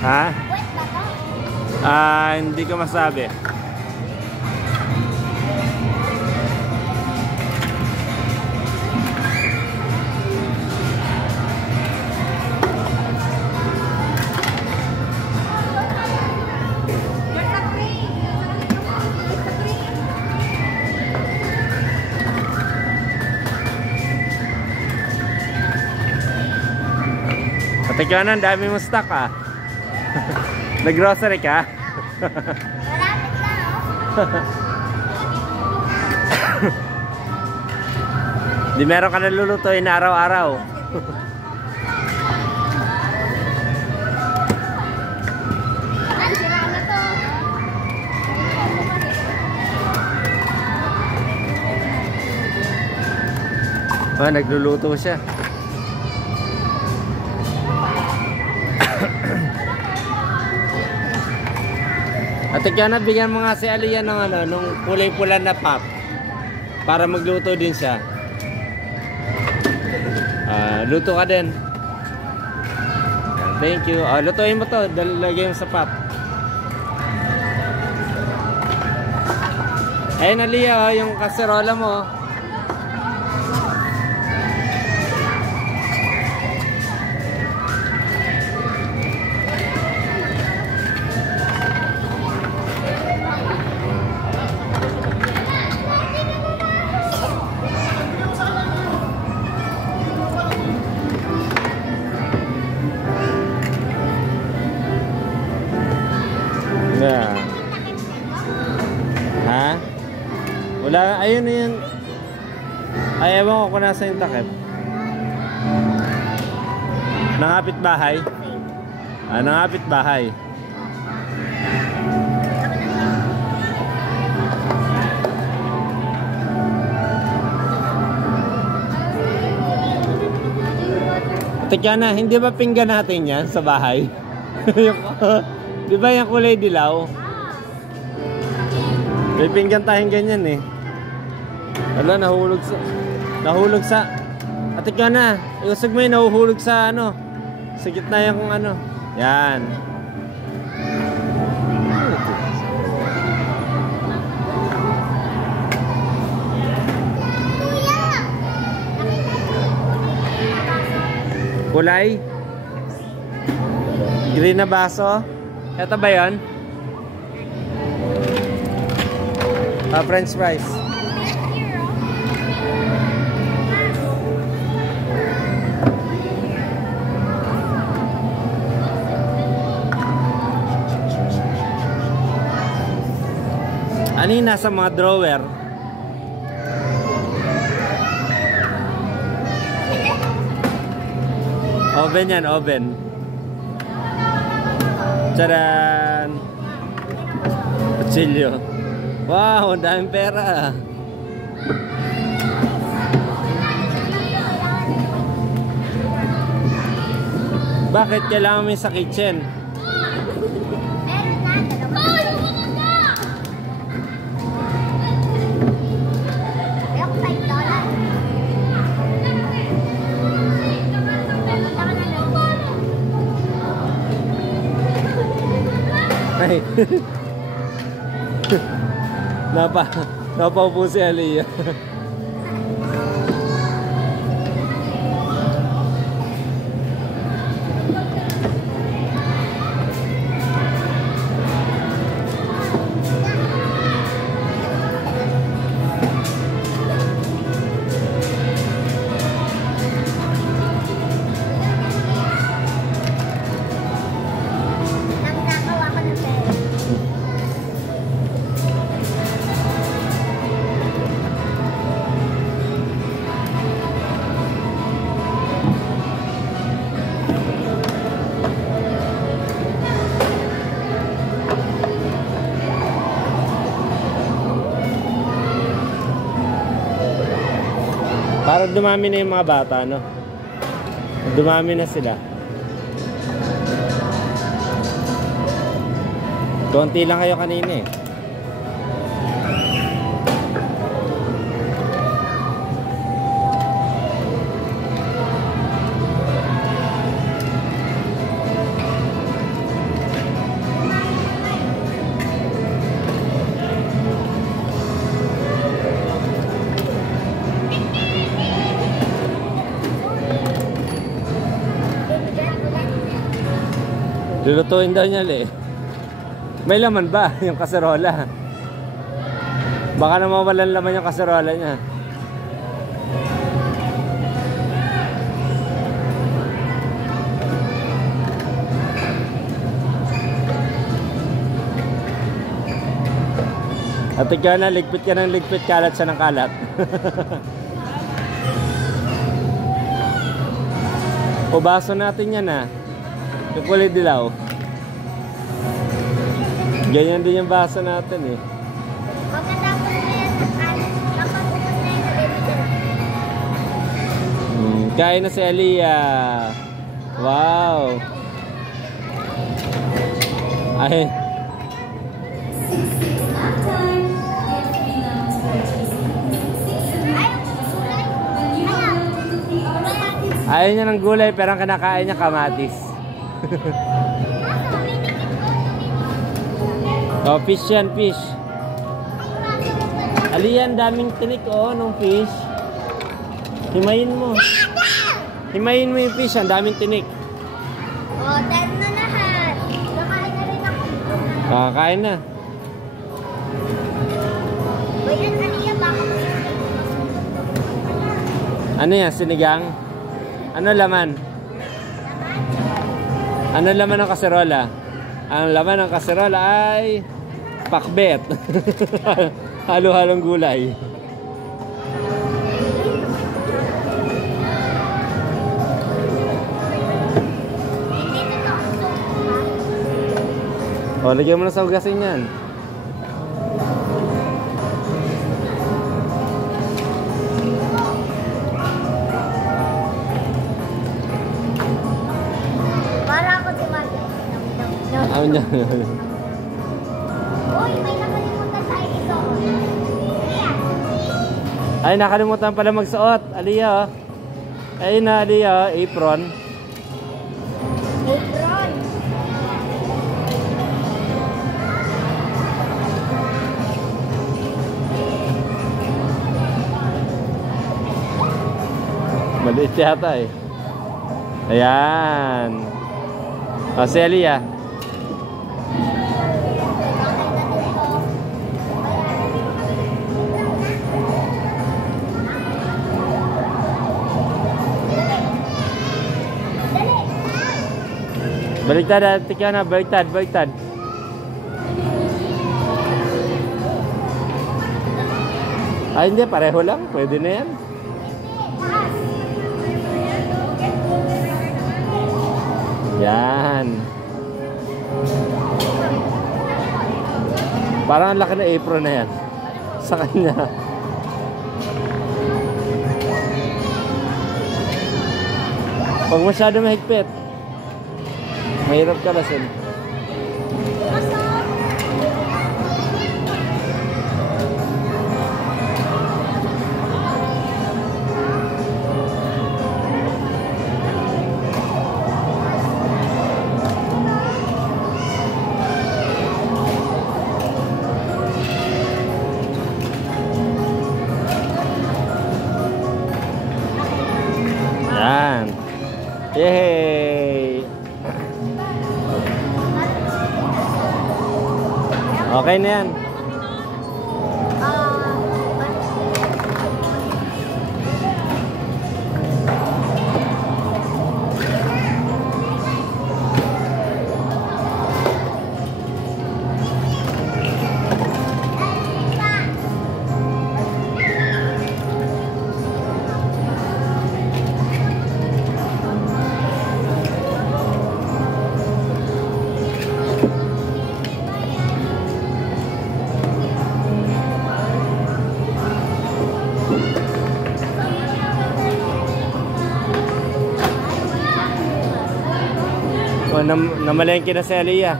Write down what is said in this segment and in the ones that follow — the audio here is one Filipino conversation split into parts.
Ha? Wet ba to? Hindi ko masabi. Teka na, dami mo stock ah. Nag-grocery ka? Malapit na, oh. Di meron ka nalulutuin na araw-araw. Sira na to. Nagluluto siya. At ikaw na, bigyan mo nga si Aliyah ng ano, nung kulay-pula na pop para magluto din siya. Luto ka din. Thank you. Lutuin mo to, lagay mo sa pop. Ayun Aliyah, yung kaserola mo. Yeah. Ha? Wala, ayun na yun. Ay, ewan ko kung nasa yung takip. Nangapit bahay? Nangapit bahay. Teka na, hindi ba pinggan natin yan sa bahay? Di ba yung kulay dilaw? May pinggan tayong ganyan eh. Wala, nahulog sa at ikaw na, iusog mo yung nahuhulog sa ano, sa gitna yung ano. Yan. Kulay? Green na baso? Ito ba yun? French fries. Ano yung nasa mga drawer? Oven yan, oven. Tcharan! Kutsilyo. Wow, ang daming pera. Bakit kailangan mo sa kitchen? Ay. Napaupo si Aliyah. Parang dumami na yung mga bata, no? Dumami na sila. Konti lang kayo kanina eh. Lulutuin daw niya, Le. May laman ba yung kaserola? Baka na mawalan laman yung kaserola niya. At ikaw na, ligpit ka ng ligpit, kalat siya ng kalat. O baso natin yan ah. Yung kulay dilaw. Ganyan din yung baso natin eh. Pagkatapos na yan, nakapagpapos na yan na baby. Kain na si Aliyah. Wow. Ay. Ayaw niya ng gulay pero ang kinakain niya kamatis. Oh, fish yan, fish. Aliyah, daming tinik oh, nung fish. Himayin mo. Himayin mo yung fish, ang daming tinik. Oh, time na lahat. Nakain na rin ako. Kakain na. Wait, Aliyah, baka Ano yan, sinigang? Ano laman? Ano laman ng kaserola? Ang laman ng kaserola ay pakbet. Halo-halong gulay. O, lagyan mo na sa ugasin yan. para ako si Magda. Ano niya? Uy, may nakalimutan tayo ito. Aliyah. Ay, nakalimutan pala magsuot. Aliyah, oh. Ayun na, Aliyah, apron. Apron. Maliit yata eh. Ayan. O, si Aliyah. Baliktad, tika na, baliktad, baliktad. Ay, hindi, pareho lang. Pwede na yan. Yan. Parang ang laki na apron na yan sa kanya. Huwag masyado mahigpit. Mahirap ka lasin. Yan. Yay! Okay na yan. O, namalengke na si Aliyah.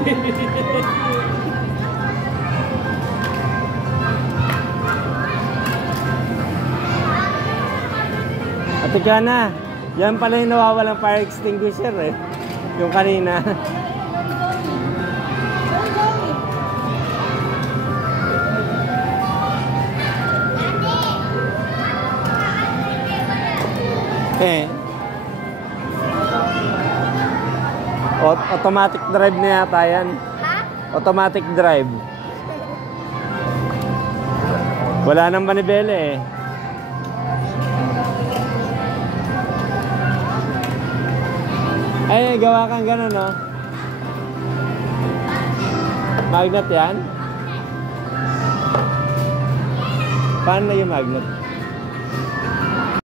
Ate Kiana, yan pala yung nawawalang fire extinguisher eh. Yung kanina. Eh. Automatic drive na yata yan. Ha? Automatic drive. Wala nang manibela eh. Ay, gawa kang gano'n, no? Magnet yan? Paano na yung magnet?